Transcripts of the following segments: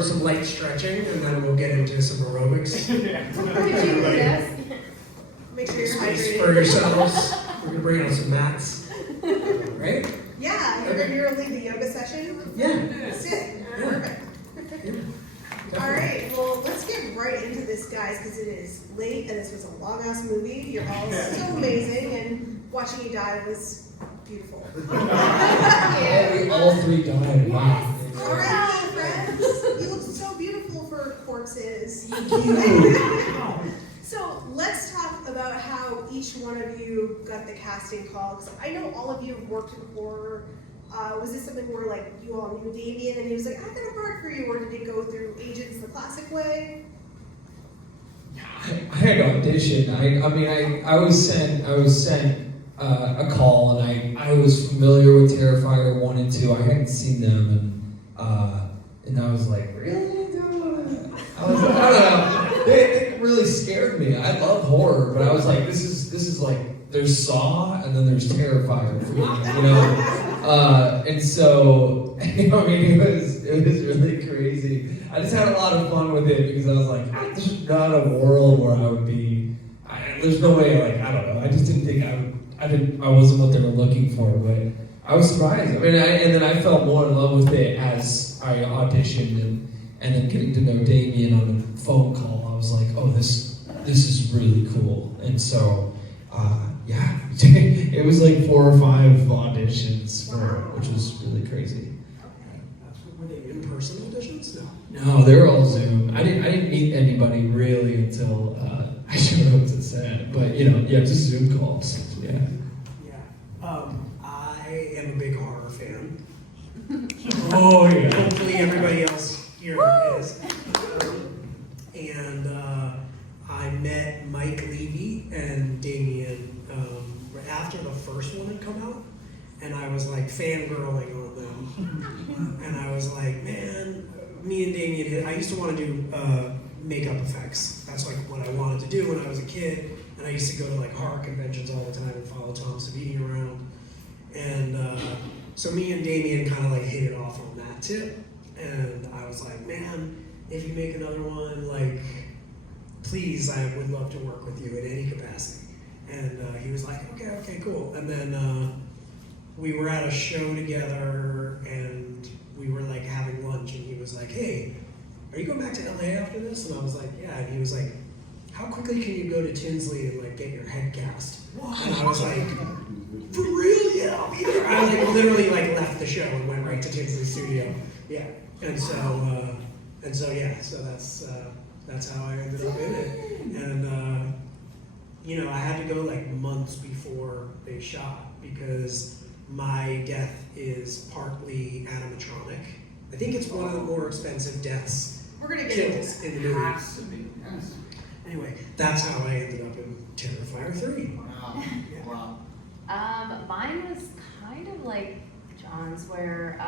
for some light stretching, and then we'll get into some aerobics. Yes. Make sure you're Space hydrated. for yourselves. We're gonna bring out some mats, right? Yeah, you're gonna lead the yoga session? Yeah. Sick. Yeah. Perfect. Yeah. All right, well, let's get right into this, guys, because it is late and this was a long-ass movie. You're all so amazing, and watching you die was beautiful. Yeah, we all three died. Wow. All right, friends. You look so beautiful for corpses. So let's talk about how each one of you got the casting call. Because I know all of you have worked in horror. Was this something where like you all knew Damien and he was like, I got a part for you, or did it go through agents the classic way? I had to audition. I was sent a call, and I was familiar with Terrifier 1 and 2. I hadn't seen them, and I was like, really? I don't know. It really scared me. I love horror, but I was like, this is like, there's Saw and then there's Terrifier for me, you know. And so, it was really crazy. I just had a lot of fun with it because I was like, there's not a world where I would be. There's no way. Like, I don't know. I just didn't think I wasn't what they were looking for, but I was surprised. And then I felt more in love with it as I auditioned and then getting to know Damien on a phone call. I was like, oh, this is really cool. And so, yeah, it was like 4 or 5 auditions, which was really crazy. Were they in-person auditions? No. No, they were all Zoom. I didn't meet anybody really until I showed up to set. But just Zoom calls. Yeah. Yeah. I am a big horror fan. Oh yeah. Hopefully everybody else here is. And I met Mike Levy and Damien right after the first one had come out, and I was like fangirling on them. And I was like, man, me and Damien, I used to want to do makeup effects. That's like what I wanted to do when I was a kid. And I used to go to like horror conventions all the time and follow Tom Savini around. And so me and Damien kind of like hit it off on that tip. And I was like, man, if you make another one, like, please, I would love to work with you in any capacity. And he was like, okay, cool. And then we were at a show together, and we were like having lunch, and he was like, hey, are you going back to LA after this? And I was like, yeah. And he was like, how quickly can you go to Tinsley and like get your head cast? And I was like, for real? Yeah, I'll be there. I like literally like left the show and went right to Tinsley studio. Yeah. And so yeah, so that's how I ended up in it. And I had to go like months before they shot because my death is partly animatronic. I think it's one of the more expensive deaths. We're gonna get into kills that. in the movie. Has to be. Yes. Anyway, that's how I ended up in Terrifier 3. Wow. Wow. Mine was kind of like John's, where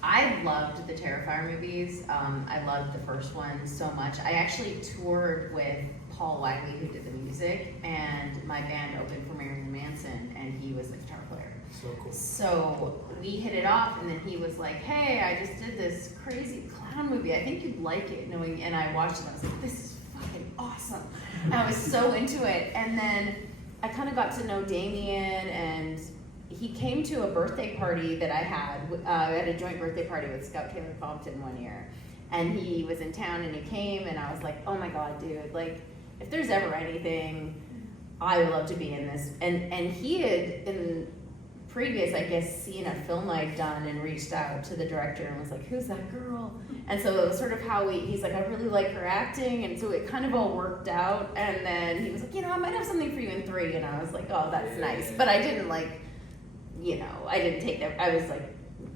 I loved the Terrifier movies. I loved the first one so much. I actually toured with Paul Wiley, who did the music, and my band opened for Marilyn Manson, and he was the guitar player. So cool. So we hit it off, and then he was like, hey, I just did this crazy clown movie. I think you'd like it. And I watched it, and I was like, this is fucking awesome. And I was so into it. And then I kind of got to know Damien, and he came to a birthday party that I had. I had a joint birthday party with Scout Taylor Compton one year. And he was in town, and he came, and I was like, oh my God, dude, like, if there's ever anything, I would love to be in this. And he had, in previous, I guess, seen a film I'd done and reached out to the director and was like, who's that girl? And so it was sort of how he's like, I really like her acting. And so it kind of all worked out. And then he was like, I might have something for you in 3. And I was like, oh, that's nice. But I didn't like, I didn't take that. I was like,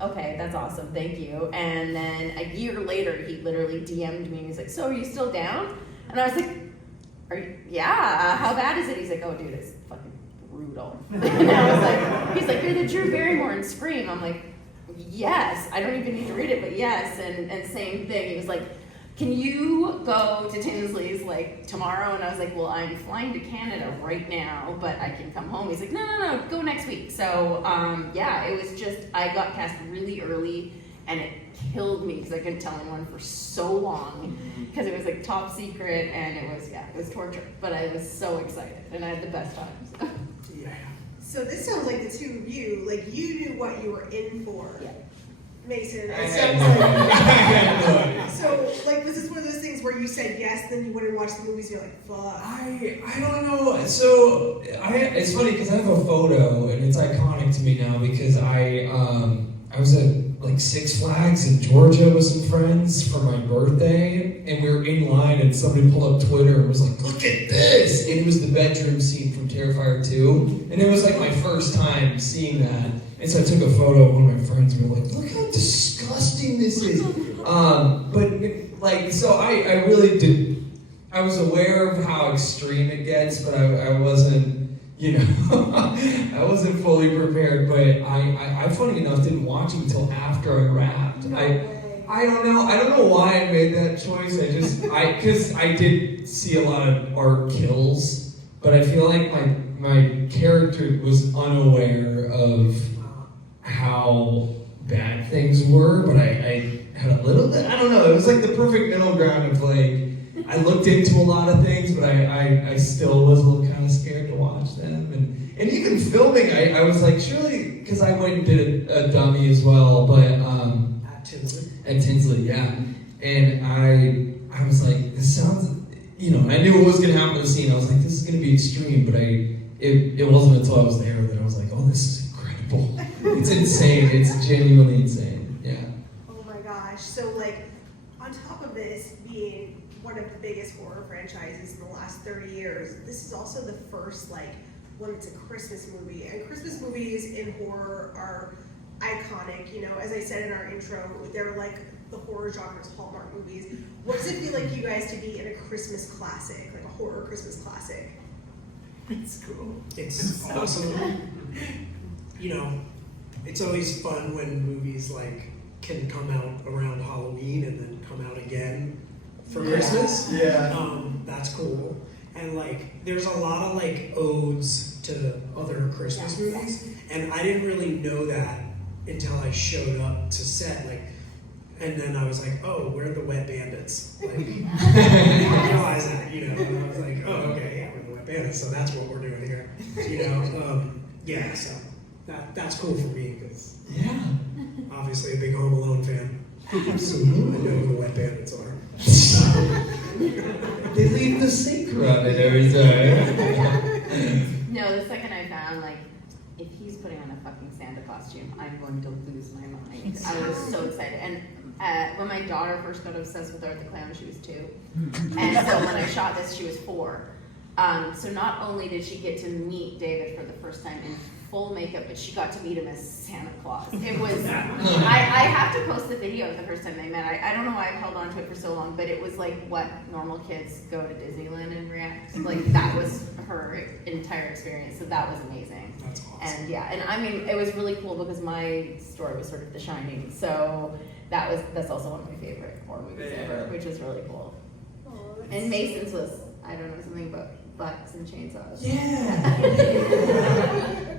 okay, that's awesome. Thank you. And then a year later, he literally DM'd me. He's like, so are you still down? And I was like, yeah, how bad is it? He's like, oh, dude, it's fucking brutal. And I was like, he's like, you're the Drew Barrymore in Scream. I'm like, yes, I don't even need to read it, but yes. And same thing. He was like, can you go to Tinsley's like tomorrow? And I was like, well, I'm flying to Canada right now, but I can come home. He's like, no, go next week. So yeah, it was just, I got cast really early, and it killed me because I couldn't tell anyone for so long because it was like top secret and it was torture. But I was so excited and I had the best time. So. Yeah. So this sounds like the two of you, like you knew what you were in for. Yeah. Mason. I it had sounds no like- idea. I had no idea. So, like, was this one of those things where you said yes, then you went and watched the movies, and you're like, fuck. I don't know. So it's funny because I have a photo and it's iconic to me now because I was at like Six Flags in Georgia with some friends for my birthday, and we were in line and somebody pulled up Twitter and was like, "Look at this!" And it was the bedroom scene from Terrifier 2, and it was like my first time seeing that. And so I took a photo of one of my friends and we were like, "Look how disgusting this is." But like, so I really did. I was aware of how extreme it gets, but I wasn't, you know, I wasn't fully prepared. But I funny enough, didn't watch it until after I wrapped. No way. I don't know why I made that choice. Because I did see a lot of art kills, but I feel like my character was unaware of how bad things were, but I had a little bit, I don't know, it was like the perfect middle ground of like, I looked into a lot of things, but I still was a little kind of scared to watch them. And even filming, I was like, surely, because I went and did a dummy as well, but At Tinsley. at Tinsley, yeah. And I was like, this sounds, you know, I knew what was going to happen in the scene. I was like, this is going to be extreme, but it wasn't until I was there that I was like, oh, this is incredible. It's insane. It's genuinely insane. Yeah. Oh my gosh. So, like, on top of this being one of the biggest horror franchises in the last 30 years, this is also the first, like, one that's a Christmas movie. And Christmas movies in horror are iconic. You know, as I said in our intro, they're like the horror genre's Hallmark movies. What does it feel like you guys to be in a Christmas classic, like a horror Christmas classic? It's cool. It's awesome. You know, it's always fun when movies like can come out around Halloween and then come out again for Christmas. Yeah. That's cool. And like, there's a lot of like odes to other Christmas movies, and I didn't really know that until I showed up to set. Like, and then I was like, oh, we're the Wet Bandits. Like, I didn't realize that, you know. And I was like, oh, okay, yeah, we're the Wet Bandits, so that's what we're doing here. You know, yeah. So that's cool for me because Yeah. obviously a big Home Alone fan. Absolutely. I know who the Wet Bandits are. They leave the sink running every time. No, the second I found, like, if he's putting on a fucking Santa costume, I'm going to lose my mind. I was so excited. And when my daughter first got obsessed with Art the Clown, she was 2. And so when I shot this, she was 4. So not only did she get to meet David for the first time in full makeup, but she got to meet him as Santa Claus. It was, I have to post the video of the first time they met. I don't know why I've held on to it for so long, but it was like what normal kids go to Disneyland and react. Like that was her entire experience, so that was amazing. That's awesome. And yeah, and I mean, it was really cool because my story was sort of The Shining, so that's also one of my favorite horror movies ever, which is really cool. Oh, And Mason's was, I don't know, something about butts and chainsaws. Yeah.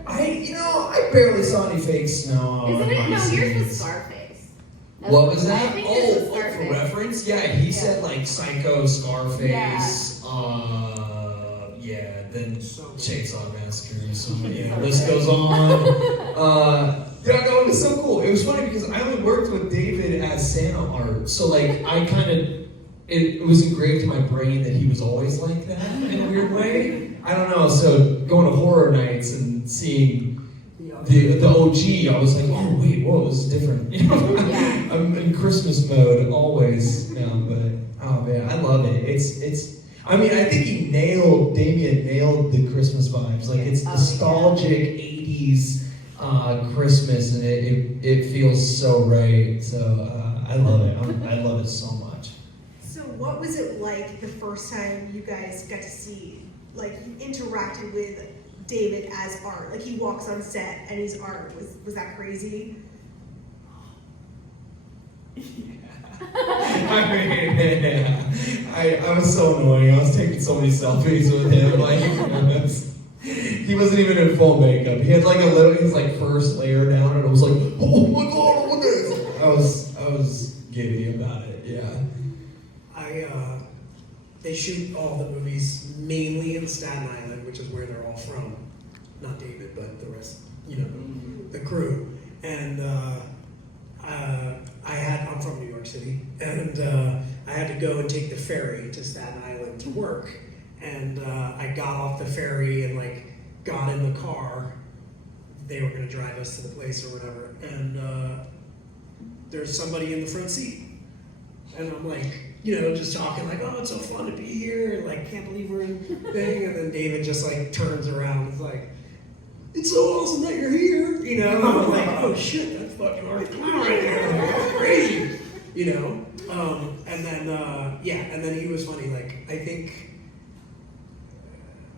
I barely saw any fake snow. Isn't it? No, honestly. yours was Scarface. What was that? I think this was For Scarface. reference? Yeah, he said like Psycho, Scarface, then So Chainsaw Massacre, so yeah, So list good. goes on. Yeah, no, it was so cool. It was funny because I only worked with David as Santa art, so like I kind of, it was engraved in my brain that he was always like that in a weird way. I don't know, so going to horror nights and seeing the OG, I was like, oh wait, whoa, this is different. You know, Yeah. I'm in Christmas mode always now, but oh man, I love it. It's. I mean, I think Damien nailed the Christmas vibes. Like it's nostalgic '80s Christmas, and it feels so right. So I love it. I love it so much. So what was it like the first time you guys got to see, like you interacted with David as art? Like he walks on set and he's art. Was that crazy? I mean, yeah. I was so annoying. I was taking so many selfies with him. Like, he wasn't even in full makeup. He had like his like first layer down, and I was like, oh my god, look at this. was giddy about it. Yeah. They shoot all the movies mainly in Staten Island, which is where they're all from. Not David, but the rest, the crew. And I'm from New York City, and I had to go and take the ferry to Staten Island to work. And I got off the ferry and like got in the car. They were going to drive us to the place or whatever, and there's somebody in the front seat, and I'm like, just talking like, oh, it's so fun to be here, and like, can't believe we're in thing, and then David just like turns around and is like, it's so awesome that you're here, and I'm like, oh shit, that's fucking Art Clown right there, like, that's crazy, and then he was funny, like, I think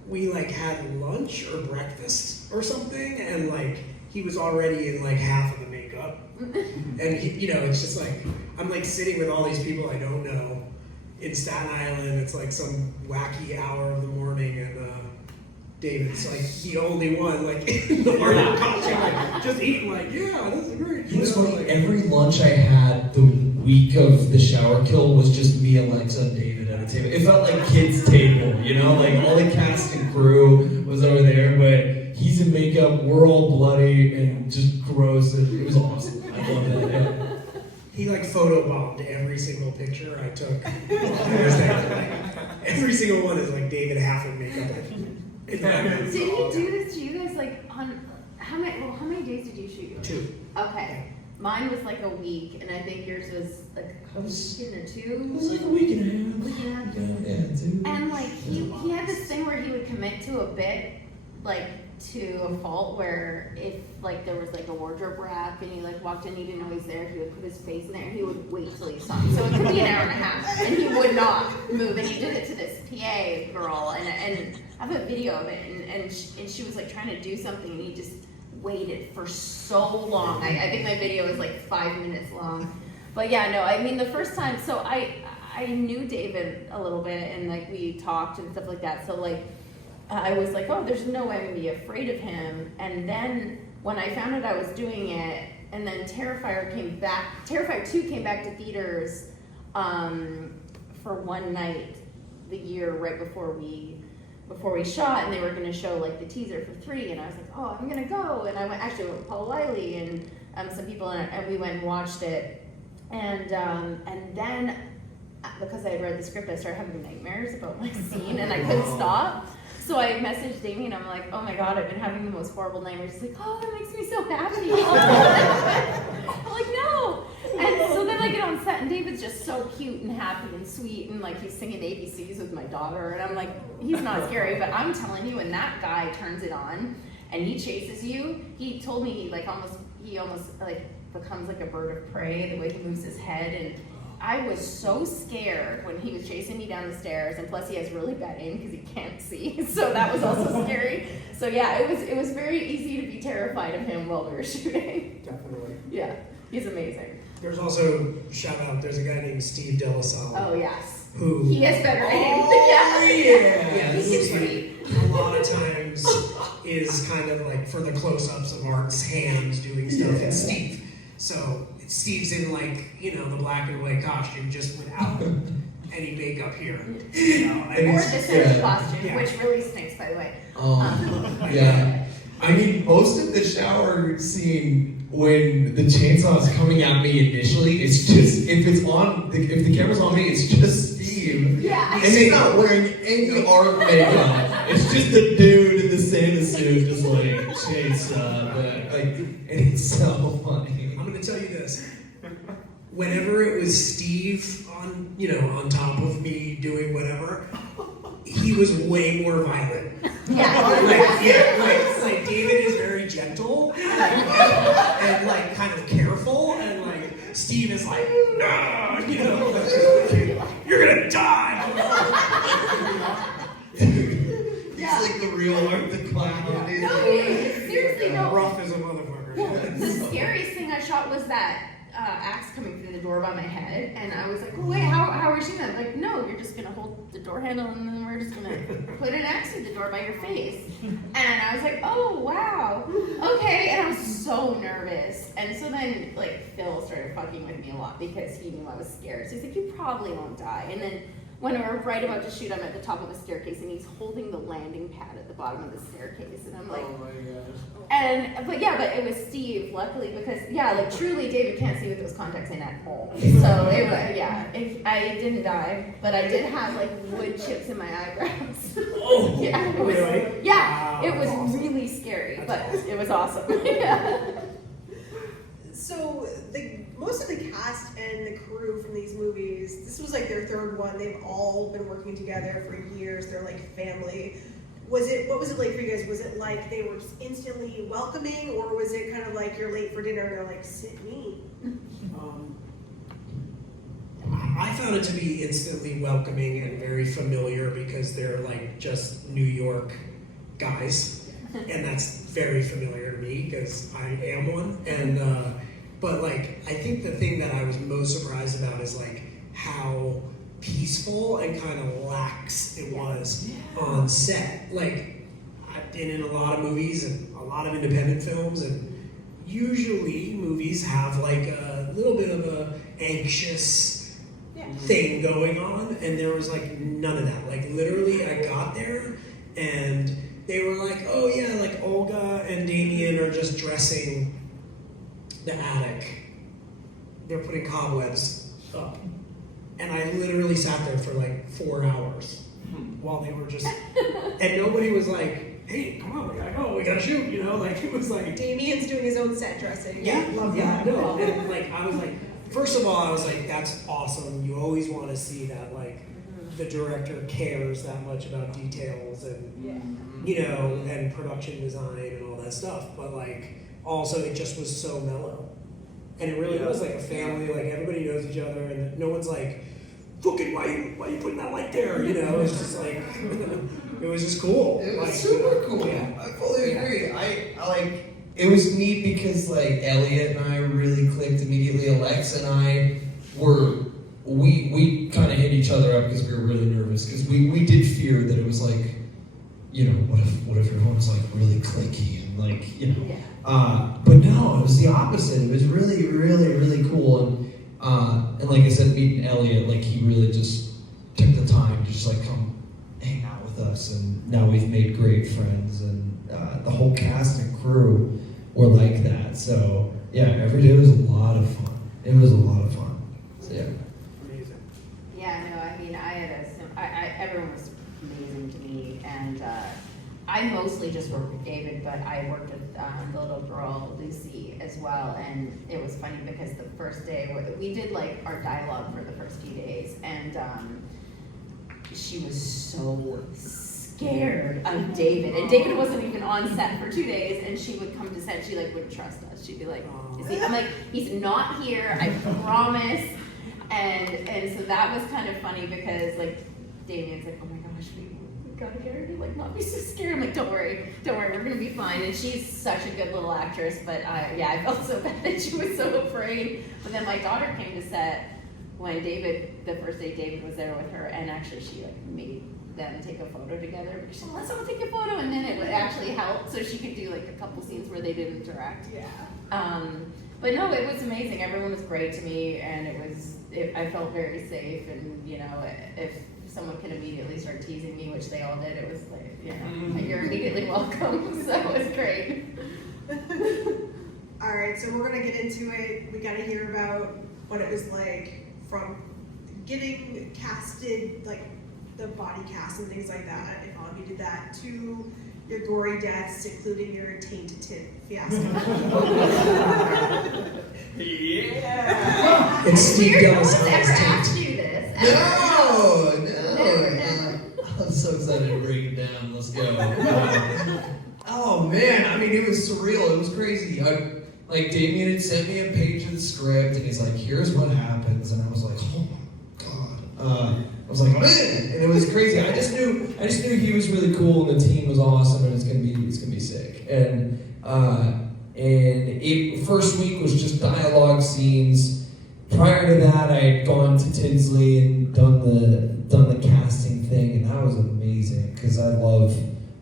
we like had lunch or breakfast or something, and like he was already in like half of the makeup, and it's just like I'm like sitting with all these people I don't know in Staten Island. It's like some wacky hour of the morning, and David's like the only one like in the morning costume, like just eating like, yeah, this is great. It was funny. Like, every lunch I had the week of the shower kill was just me, Alexa, and David at a table. It felt like kids' table, like all the cast and crew was over there, but he's in makeup, we're all bloody and just gross. It was awesome. I love that. Yeah. He like photobombed every single picture I took. Every single one is like David half in makeup. Did he do this to you guys like on how many days did you shoot yours? 2. Okay. Mine was like a week, and I think yours was like a week or 2. It was like a week and a half. Week and a half. Yeah, 2. And like he had this thing where he would commit to a bit, like to a fault, where if like there was like a wardrobe rack and he like walked in, he didn't know he's there, he would put his face in there, and he would wait till he saw him. So it could be an hour and a half, and he would not move. And he did it to this PA girl, and I have a video of it, and she was like trying to do something, and he just waited for so long. I think my video is like 5 minutes long. But yeah, no, I mean the first time, so I knew David a little bit, and like we talked and stuff like that. So like I was like, oh, there's no way I'm gonna be afraid of him. And then when I found out I was doing it, and then Terrifier 2 came back to theaters for one night the year right before we shot, and they were going to show like the teaser for 3, and I was like, oh, I'm going to go. And I went with Paul Wiley and some people, and we went and watched it. And then because I had read the script, I started having nightmares about my scene, and I couldn't stop. So I messaged Damien, I'm like, oh my god, I've been having the most horrible nightmares. He's like, oh, that makes me so happy. I'm like, no. And so then I get on set, and David's just so cute and happy and sweet, and like he's singing ABCs with my daughter, and I'm like, he's not scary, but I'm telling you, when that guy turns it on and he chases you, he told me he almost like becomes like a bird of prey, the way he moves his head, and I was so scared when he was chasing me down the stairs, and plus he has really bad aim because he can't see, so that was also scary. So yeah, it was very easy to be terrified of him while we were shooting. Definitely. Yeah, he's amazing. There's also, shout out, there's a guy named Steve Delasalle. Oh yes. Who? He has better aim. Yeah. He's pretty. A lot of times is kind of like for the close-ups of Art's hands doing stuff. It's Steve. So Steve's in like, the black and white costume just without any makeup here. Or the search costume, which really stinks, by the way. Yeah. I mean, most of the shower scene when the chainsaw is coming at me initially, it's just, if the camera's on me, it's just Steve. Yeah. And he's not wearing any art makeup. It's just a dude in the Santa suit, just like chainsaw. And it's so funny. I'm gonna tell you this. Whenever it was Steve on top of me doing whatever, he was way more violent. Like David is very gentle and like kind of careful, and like Steve is like, no, you're gonna die. He's like the real Art the Clown. No, seriously, no. Rough as a motherfucker. The scariest thing I shot was that axe coming through the door by my head, and I was like, oh, wait, how are we shooting that? Like, no, you're just gonna hold the door handle, and then we're just gonna put an axe through the door by your face. And I was like, oh wow, okay. And I was so nervous. And so then, like, Phil started fucking with me a lot because he knew I was scared. So he's like, you probably won't die. And then when we're right about to shoot, I'm at the top of the staircase and he's holding the landing pad at the bottom of the staircase. And I'm like, Oh my gosh. but it was Steve, luckily, because, like, truly, David can't see with those contacts in at all. So, I didn't die, but I did have, like, wood chips in my eyebrows. Oh, Yeah, it was, really? yeah, Wow, it was that's awesome. really scary, That's but awesome. it was awesome. Yeah. So most of the cast and the crew from these movies, this was like their third one. They've all been working together for years. They're like family. What was it like for you guys? Was it like they were just instantly welcoming, or was it kind of like you're late for dinner and they're like, sit me? I found it to be instantly welcoming and very familiar because they're like just New York guys, and that's very familiar to me because I am one. And but like I think the thing that I was most surprised about is like how peaceful and kind of lax it was on set. Like I've been in a lot of movies and a lot of independent films, and usually movies have like a little bit of a anxious thing going on, and there was like none of that. Like literally I got there and they were like, oh yeah, like Olga and Damien are just dressing the attic. They're putting cobwebs up. And I literally sat there for like 4 hours while they were just, and nobody was like, hey, come on, we gotta go, we gotta shoot, you know? Like it was like, Damien's doing his own set dressing. yeah, Love yeah, that. no. And like I was like, first of all, I was like, that's awesome. You always want to see that like the director cares that much about details and you know, and production design and all that stuff. But like also it just was so mellow. And it really was like a family, like everybody knows each other and no one's like, fucking why you putting that light there? You know, it's just like it was just cool. It was like, super cool. Yeah. I fully agree. I like. It was neat because like Elliot and I really clicked immediately. Alex and I we kind of hit each other up because we were really nervous because we did fear that it was like, you know, what if everyone was like really cliquey and like, you know. But no, it was the opposite. It was really, really, really cool. And like I said, meeting Elliot, like he really just took the time to just like come hang out with us, and now we've made great friends, and the whole cast and crew were like that. So yeah, every day was a lot of fun. It was a lot of fun. So yeah. Amazing. Yeah, no, I mean, everyone was amazing to me, and I mostly just worked with David, but I worked with the little girl, Lucy, as well, and it was funny because the first day, we did like our dialogue for the first few days, and she was so scared of David, and David wasn't even on set for 2 days, and she would come to set, she like wouldn't trust us, she'd be like, I'm like, he's not here, I promise, and so that was kind of funny because like, Damien's like, oh my gosh, we gotta get her to like not be so scared. I'm like, don't worry, we're gonna be fine. And she's such a good little actress, but I felt so bad that she was so afraid. But then my daughter came to set when the first day David was there with her, and actually she like made them take a photo together because she said, let someone take a photo, and then it would actually help so she could do like a couple scenes where they did interact. But no, it was amazing. Everyone was great to me, and I felt very safe, and you know, if someone could immediately start teasing me, which they all did, it was like, you know, you're immediately welcome, so it was great. All right, so we're gonna get into it. We gotta hear about what it was like from getting casted, like the body cast and things like that, if all of you did that, to your gory deaths, including your tainted tit fiasco. Yeah. It's Steve Weird, no Gall's one's ever taint. asked you this. No. Never. I'm so excited to bring it down. Let's go. Oh man, I mean, it was surreal. It was crazy. Like Damien had sent me a page of the script, and he's like, "Here's what happens," and I was like, "Oh my god!" I was like, "Man," and it was crazy. I just knew he was really cool, and the team was awesome, and it's gonna be sick. And first week was just dialogue scenes. Prior to that, I had gone to Tinsley and done the casting thing, and that was amazing because I love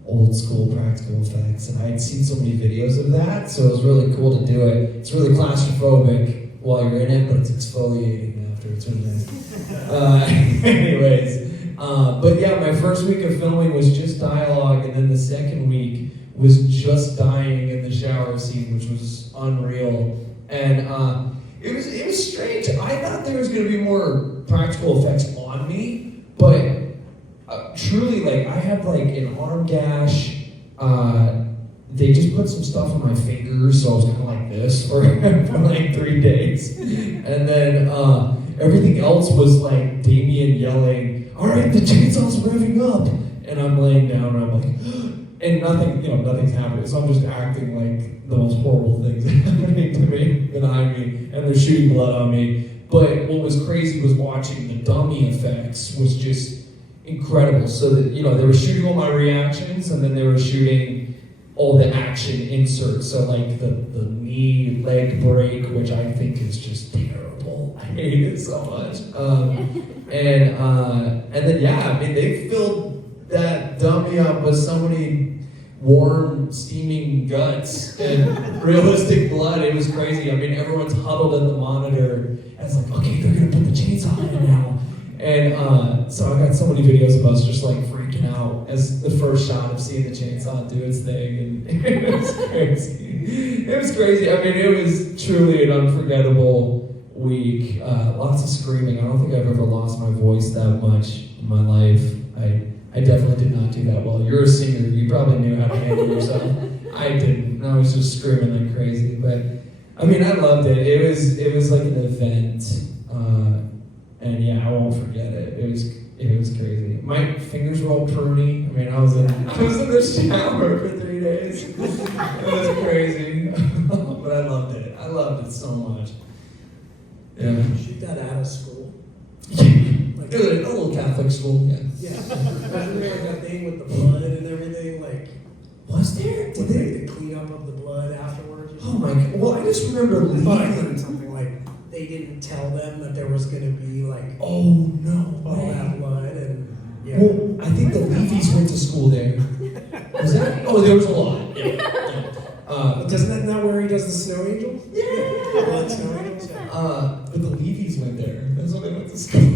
old school practical effects, and I had seen so many videos of that, so it was really cool to do it. It's really claustrophobic while you're in it, but it's exfoliating after. It's really nice. But yeah, my first week of filming was just dialogue, and then the second week was just dying in the shower scene, which was unreal. And it was strange. I thought there was going to be more practical effects on me, but truly, like, I had like an arm gash. They just put some stuff on my fingers, so I was kind of like this for like 3 days. And then everything else was like Damien yelling, "All right, the chainsaw's revving up," and I'm laying down and I'm like, and nothing's happening. So I'm just acting like the most horrible things happening to me behind me, and they're shooting blood on me. But what was crazy was watching the dummy effects was just incredible. So that, they were shooting all my reactions, and then they were shooting all the action inserts. So like the knee leg break, which I think is just terrible. I hate it so much. And then they filled that dummy up with so many warm, steaming guts and realistic blood. It was crazy. I mean, everyone's huddled at the monitor, and it's like, okay, they're gonna put the chainsaw in now. And so I got so many videos of us just like freaking out as the first shot of seeing the chainsaw do its thing, and it was crazy. It was crazy. I mean, it was truly an unforgettable week. Lots of screaming. I don't think I've ever lost my voice that much in my life. I definitely did not do that well. You're a singer. You probably knew how to handle yourself. I didn't. I was just screaming like crazy. But I mean, I loved it. It was like an event. And yeah, I won't forget it. It was crazy. My fingers were all pruny. I mean, I was in the shower for 3 days. It was crazy. But I loved it. I loved it so much. Yeah. Did you shoot that out of school? Like, a little Catholic school, yeah. Yeah. Wasn't there like that thing with the blood and everything? Like, was there? Did they? The cleanup of the blood afterwards? Or Oh something? my god. Well, I just remember I thought I heard leaving. something like they didn't tell them that there was going to be like Oh, no all way. that blood and yeah. Well, I think the Levies went to school there. Was that? Oh, there was a lot. Yeah. Isn't that where he does the snow angels? Yeah. Blood snow angels? Yeah. But the Levies went there. That's when they went to school.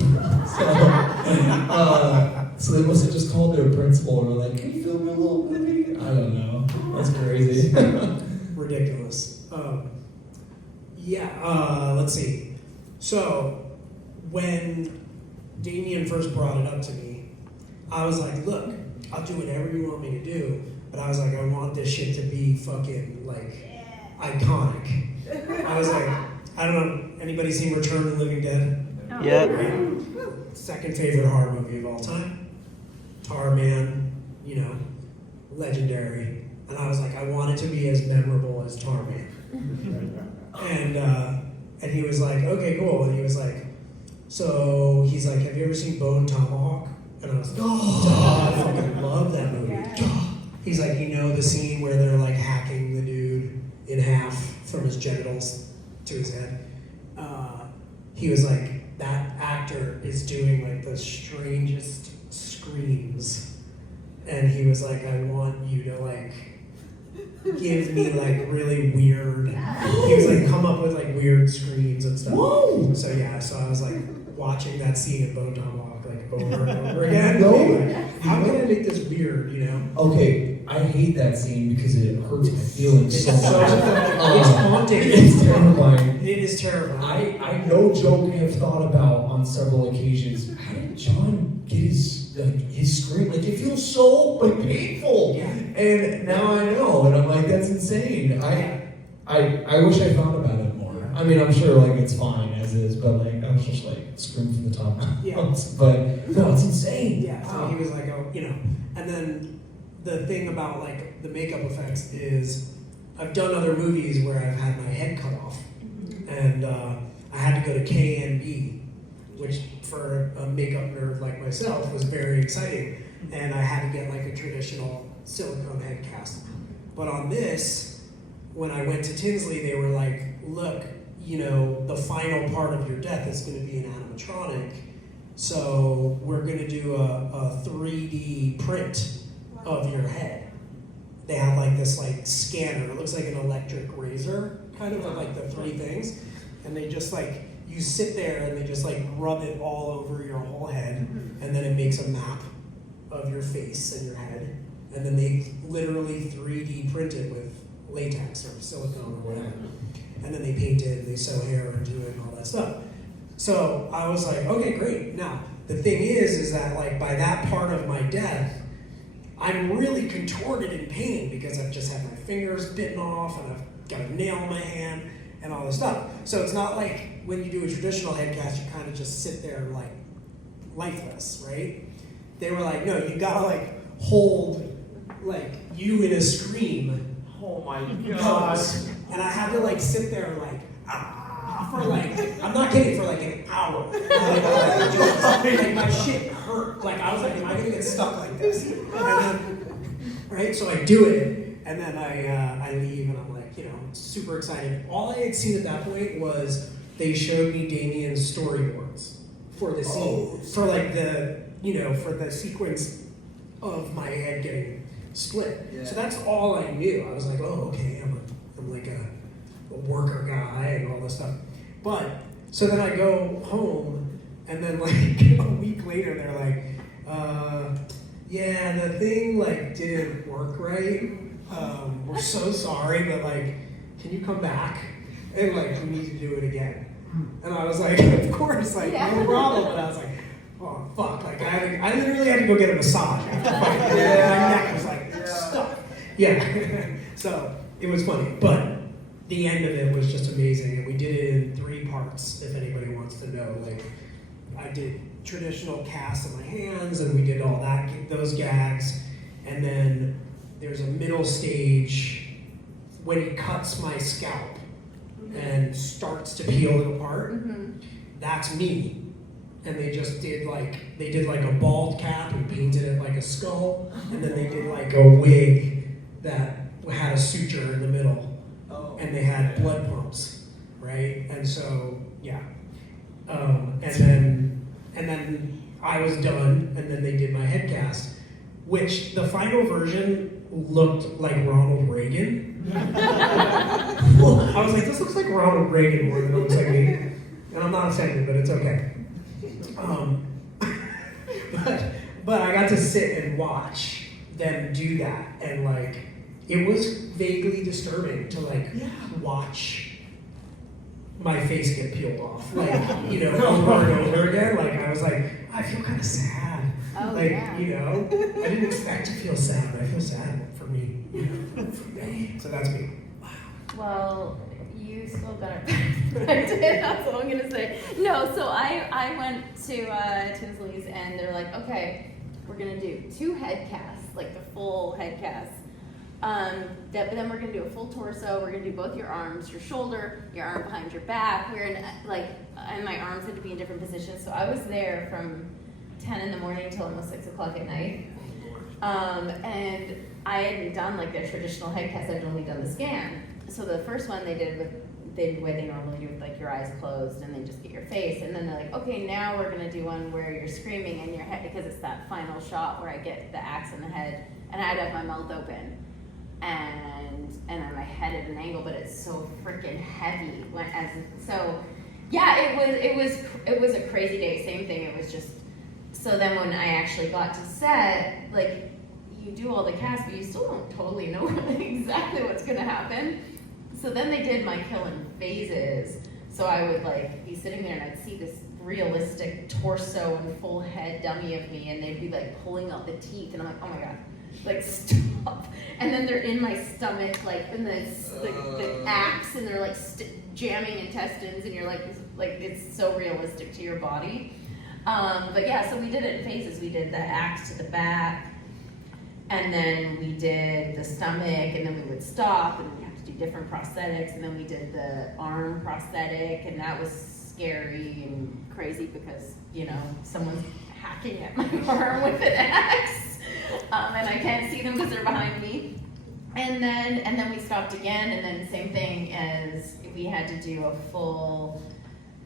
So they must have just called their principal and were like, "Can you film me a little movie?" I don't know. That's crazy. Ridiculous. Let's see. So when Damien first brought it up to me, I was like, look, I'll do whatever you want me to do, but I was like, I want this shit to be fucking like iconic. I was like, I don't know, anybody seen Return of the Living Dead? Yeah. Right? Second favorite horror movie of all time. Tar Man, legendary. And I was like, I want it to be as memorable as Tar Man. And he was like, okay, cool. And he was like, he's like, have you ever seen Bone Tomahawk? And I was like, oh, I fucking love that movie. He's like, the scene where they're like hacking the dude in half from his genitals to his head. He was like, that actor is doing like the strangest screams. And he was like, I want you to like give me like really weird. He was like, come up with like weird screams and stuff. Whoa! So I was like watching that scene in Bone Tomahawk like over and over again. No. Like, how can I make this weird? Okay, I hate that scene because it hurts my feelings so much. It's haunting. It's terrifying. It is terrifying. I no joke have thought about on several occasions, how did John get his scream? Like, it feels so like painful. Yeah. And now I know, and I'm like, that's insane. I wish I thought about it more. I mean, I'm sure like it's fine as is, but like I was just like scream from the top. Yeah. But no, it's insane. Yeah, so he was like, and then the thing about like the makeup effects is I've done other movies where I've had my head cut off, and I had to go to KNB, which for a makeup nerd like myself was very exciting, and I had to get like a traditional silicone head cast. But on this, when I went to Tinsley, they were like, look, the final part of your death is going to be an animatronic, so we're going to do a 3D print of your head. They have like this like scanner. It looks like an electric razor, kind of like the three things. And they just like, you sit there and they just like rub it all over your whole head. And then it makes a map of your face and your head. And then they literally 3D print it with latex or silicone or whatever. And then they paint it and they sew hair and do it and all that stuff. So I was like, okay, great. Now, the thing is that like by that part of my death, I'm really contorted in pain because I've just had my fingers bitten off and I've got a nail in my hand and all this stuff. So it's not like when you do a traditional head cast, you kind of just sit there like lifeless, right? They were like, no, you gotta like hold like you in a scream. Oh my god. And I had to like sit there like, for like, I'm not kidding, for like an hour. Like my shit hurt. Like I was like, am I gonna get stuck like this? And then, right, so I do it, and then I leave, and I'm like, you know, super excited. All I had seen at that point was they showed me Damien's storyboards for the scene, for like the, you know, for the sequence of my head getting split. Yeah. So that's all I knew. I was like, oh, okay, I'm like a worker guy and all this stuff. But, so then I go home, and then like a week later, they're like, yeah, the thing like didn't work right. We're so sorry, but like, can you come back? And like, we need to do it again. And I was like, of course, like, no problem. But I was like, oh, fuck. Like, I literally had to go get a massage after my neck was like stuck. Yeah. So, it was funny. But the end of it was just amazing. And we did it in 3 parts, if anybody wants to know. Like, I did traditional casts on my hands, and we did all that, those gags. And then there's a middle stage when he cuts my scalp and starts to peel it apart. That's me. And they just did like, a bald cap and painted it like a skull. And then they did like a wig that had a suture in the middle. And they had blood pumps, right? And so, yeah. And then I was done, and then they did my head cast, which the final version looked like Ronald Reagan. I was like, this looks like Ronald Reagan more than it looks like me. And I'm not offended, but it's okay. But I got to sit and watch them do that, and like, it was vaguely disturbing to like watch my face get peeled off, like, you know, over and over again. Like, I was like, I feel kind of sad. Oh, like, yeah. you know, I didn't expect to feel sad, but I feel sad for me, you know, for me. So that's me. Well, you still got it perfected. That's all I'm gonna say. No, so I went to Tinsley's, and they're like, okay, we're gonna do 2 head casts, like the full head casts. But then we're gonna do a full torso. We're gonna do both your arms, your shoulder, your arm behind your back. We're in like, and my arms had to be in different positions. So I was there from 10 in the morning till almost 6 o'clock at night. And I hadn't done like the traditional head cast. I'd only done the scan. So the first one they did the way they normally do with like your eyes closed, and they just get your face. And then they're like, okay, now we're gonna do one where you're screaming in your head, because it's that final shot where I get the axe in the head, and I had to have my mouth open. And then my head at an angle, but it's so freaking heavy. It was a crazy day. Same thing. It was just, so then when I actually got to set, like, you do all the casts, but you still don't totally know exactly what's gonna happen. So then they did my kill in phases. So I would like be sitting there and I'd see this realistic torso and full head dummy of me, and they'd be like pulling out the teeth, and I'm like, oh my god, like stop. And then they're in my stomach, like in the axe, and they're like jamming intestines, and you're like it's so realistic to your body. But yeah, so we did it in phases. We did the axe to the back, and then we did the stomach, and then we would stop, and we have to do different prosthetics, and then we did the arm prosthetic, and that was scary and crazy because, you know, someone's hacking at my arm with an axe, and I can't see them because they're behind me. And then we stopped again, and then same thing as we had to do a full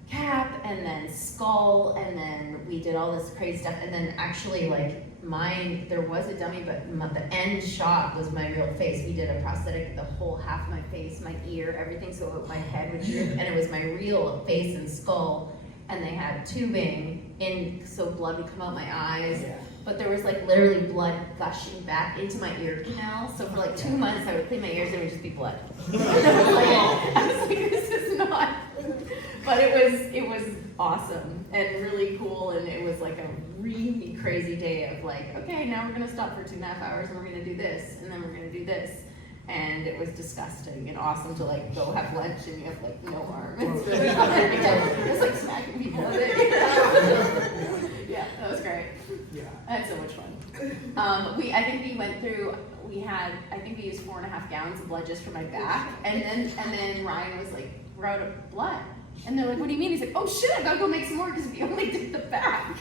cap, and then skull, and then we did all this crazy stuff, and then actually like mine, there was a dummy, but the end shot was my real face. We did a prosthetic, the whole half of my face, my ear, everything, so my head would droop, and it was my real face and skull. And they had tubing in, so blood would come out my eyes. But there was like literally blood gushing back into my ear canal. So for like 2 months, I would clean my ears and it would just be blood. I was like, this is not. But it was awesome and really cool, and it was like a really crazy day of like, okay, now we're gonna stop for 2.5 hours and we're gonna do this, and then we're gonna do this. And it was disgusting and awesome to like go have lunch and you have like no arm. It's really fun because it's like smacking people with it. Yeah, that was great. Yeah. I had so much fun. I think we went through. I think we used 4.5 gallons of blood just for my back, and then Ryan was like, we're out of blood. And they're like, what do you mean? He's like, oh shit, I gotta go make some more because we only did the back.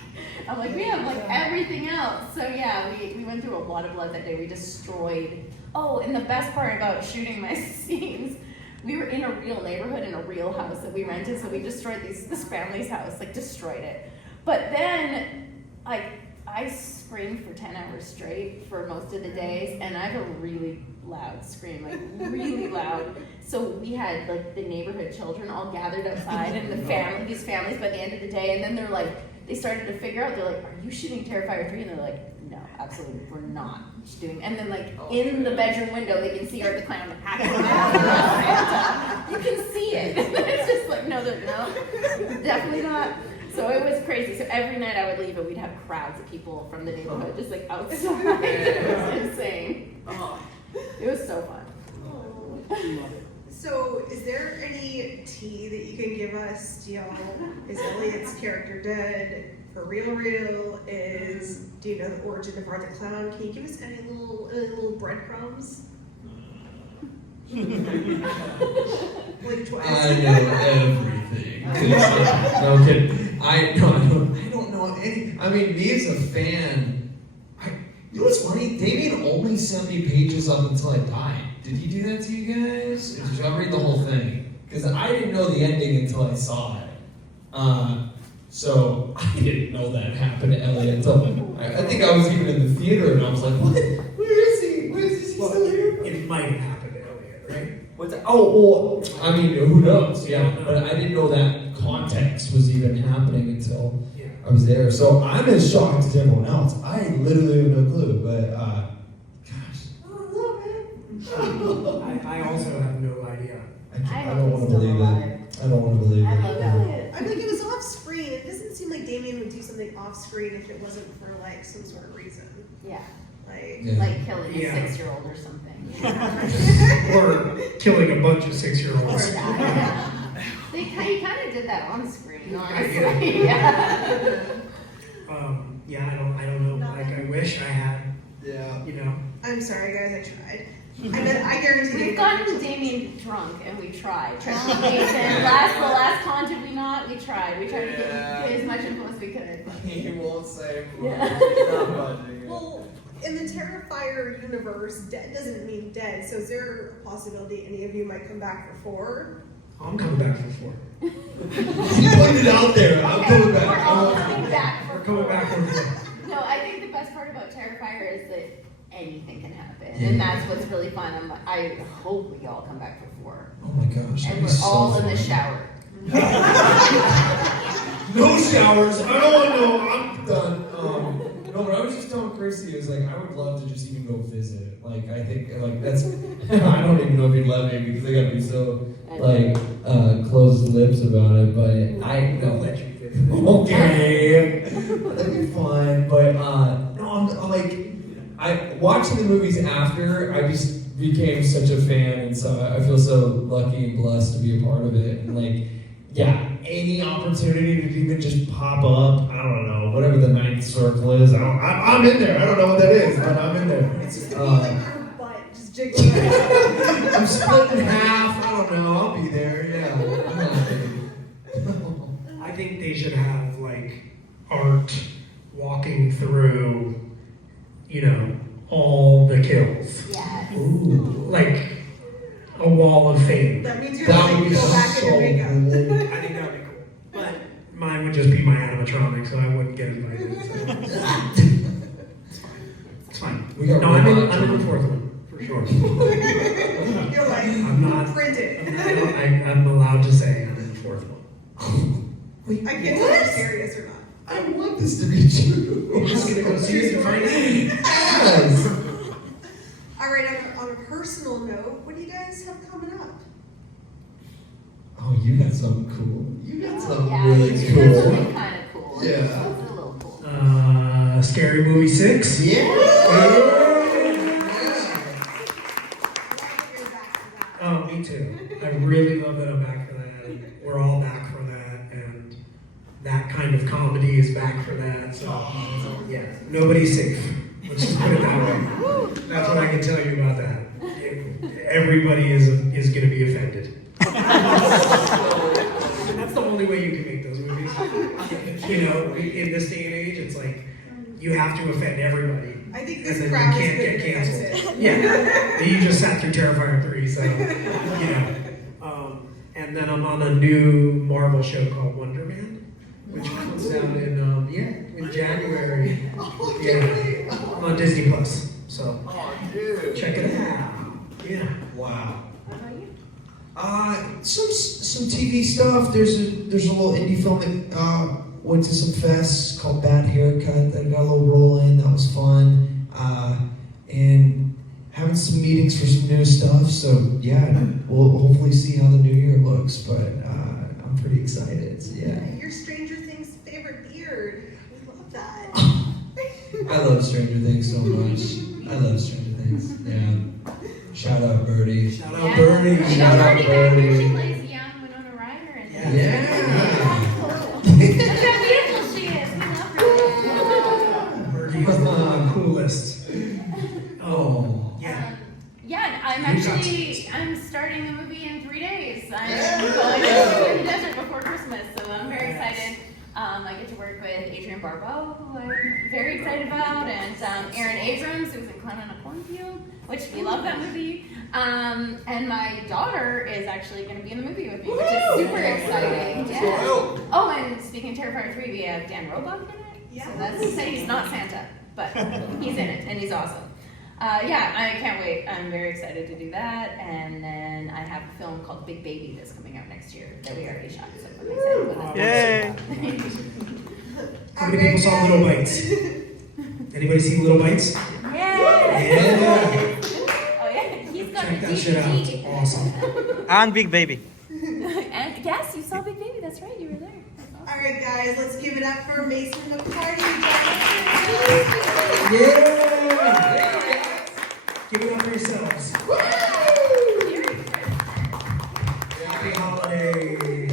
I'm like, we have like everything else. So yeah, we went through a lot of blood that day. We destroyed. Oh, and the best part about shooting my scenes, we were in a real neighborhood in a real house that we rented. So we destroyed this family's house, like destroyed it. But then, like, I screamed for 10 hours straight for most of the days, and I have a really loud scream, like really loud. So we had like the neighborhood children all gathered outside, and these families by the end of the day, and then they're like, they started to figure out, they're like, are you shooting Terrifier 3? And they're like, no, absolutely, we're not doing. And then like in the bedroom window, they can see Art the Clown hacking around. You can see it. It's just like, no, definitely not. So it was crazy. So every night I would leave and we'd have crowds of people from the neighborhood just like outside. It was insane. It was so fun. So, is there any tea that you can give us? Do y'all, is Elliot's character dead? For real? Do you know the origin of Art the Clown? Can you give us any little breadcrumbs? Like twice. I know everything. No, I'm kidding. I don't know any. I mean, me as a fan, you know what's funny? Damien only sent me pages up until I died. Did he do that to you guys? Or did y'all read the whole thing? Because I didn't know the ending until I saw it. So I didn't know that happened to Elliot until I think I was even in the theater and I was like, what? Where is he? Is he still here? It might have happened to Elliot, right? What's that? Oh, well, I mean, who knows? Yeah, but I didn't know that context was even happening until I was there. So I'm as shocked as everyone else. I literally have no clue, but gosh, I don't know, man. I also have no idea. I don't want to believe it. I don't want to believe I it. love Elliot. I mean, it was off screen. It doesn't seem like Damien would do something off screen if it wasn't for like some sort of reason. Yeah, Like, Yeah. like killing a Yeah. 6-year-old or something. Or killing a bunch of Or 6-year-olds. that. He kind of did that on screen, honestly. Yeah. Yeah, I don't know. Like, I wish I had, Yeah. you know. I'm sorry, guys. I tried. I guarantee We've gotten Damien drunk and we tried. The last con, did we not? We tried. We tried to get as much info as we could. He won't say more. Yeah. He's not budging it. Well, in the Terrifier universe, dead doesn't mean dead. So is there a possibility any of you might come back for 4? I'm coming back for 4. You put it out there. I'm coming back. We're all coming back for We're coming back for 4. No, I think the best part about Terrifier is that anything can happen. And that's what's really fun. I hope we all come back for 4. Oh my gosh. And that'd we're be so all in fun. the shower. No showers. I don't want to know. I'm done. No, but I was just telling Krsy, it was like, I would love to just even go visit. Like, I think, like, that's, I don't even know if he'd let me because I gotta be so, like, closed lips about it, but I I'll know. let you visit. Okay. That'd be fun, but, no, I'm like, watching the movies after, I just became such a fan, and so I feel so lucky and blessed to be a part of it, and like, yeah, any opportunity to even just pop up, I don't know, whatever the ninth circle is, I'm in there. I don't know what that is, but I'm in there. It's just gonna be like your butt just jiggling around. I'm split in half. I don't know. I'll be there. Yeah. I think they should have, like, art walking through, you know, all the kills. Yes. Ooh. Like, a wall of fame. That means you're That gonna would be go back in your so makeup. cool. I think that would be cool. But mine would just be my animatronic, so I wouldn't get invited. So. fine. We got No, I'm in robots. the fourth one, for sure. You're like, I'm not, print it. I'm allowed to say I'm in the fourth one. Wait, I can't tell if you're serious or not. I want this to be true. We're just gonna go see it and find out. Yes. All right, on a personal note, what do you guys have coming up? Oh, you got something cool. You got something Yeah, really it's cool. really kind of cool. Yeah. It's a little cool. Scary Movie 6. Yeah. Glad that you're back to that. Oh, me too. I really love that I'm back for that. And we're all back for that, and that kind of comedy is back for that. So, yeah, nobody's safe. Let's just put it that way. That's what I can tell you about that. Everybody is going to be offended. That's the only way you can make those movies. You know, in this day and age, it's like you have to offend everybody. I think And this then you crowd is can't good get to canceled. defense it. Yeah, you just sat through Terrifier 3, so, you know. And then I'm on a new Marvel show called Wonder Man, which comes out in January. Yeah, I'm on Disney Plus, so Oh, dude. check it out. Yeah. Wow. What about you? Some TV stuff. There's a little indie film that went to some fests called Bad Haircut that got a little roll in. That was fun. And having some meetings for some new stuff. So yeah, we'll hopefully see how the new year looks. But I'm pretty excited. So, yeah. Your Stranger Things favorite beard. We love that. I love Stranger Things so much. I love Stranger Things. Yeah. Shout out Birdie. Shout out Bernie. We Shout got out Birdie back here. She Birdie. plays young Winona Ryder. And Yeah. Look how beautiful she is. We love her. Bernie is the coolest. Oh. Yeah. Yeah, I'm starting a movie in 3 days. I'm Yeah. going to the desert before Christmas, so I'm very excited. I get to work with Adrian Barbeau, who I'm very excited about, and Aaron Abrams, who's in Clown on a Cornfield, which we love that movie. And my daughter is actually going to be in the movie with me, which is super exciting. Yeah. Oh, and speaking of Terrifier 3, we have Dan Roebuck in it. Yeah. So that's he's not Santa, but he's in it, and he's awesome. Yeah, I can't wait. I'm very excited to do that. And then I have a film called Big Baby that's coming out next year that we already shot. So I'm excited about that. Yay! How many people saw Little Bites? Anybody seen Little Bites? Yeah. Yeah. Oh yeah, he's got Check the that shit out. DVD. It's awesome. And Big Baby. And yes, you saw Big Baby. That's right. You were there. That's awesome. All right, guys, let's give it up for Mason McCarty. Yeah! Give it up for yourselves. Here. Happy holidays.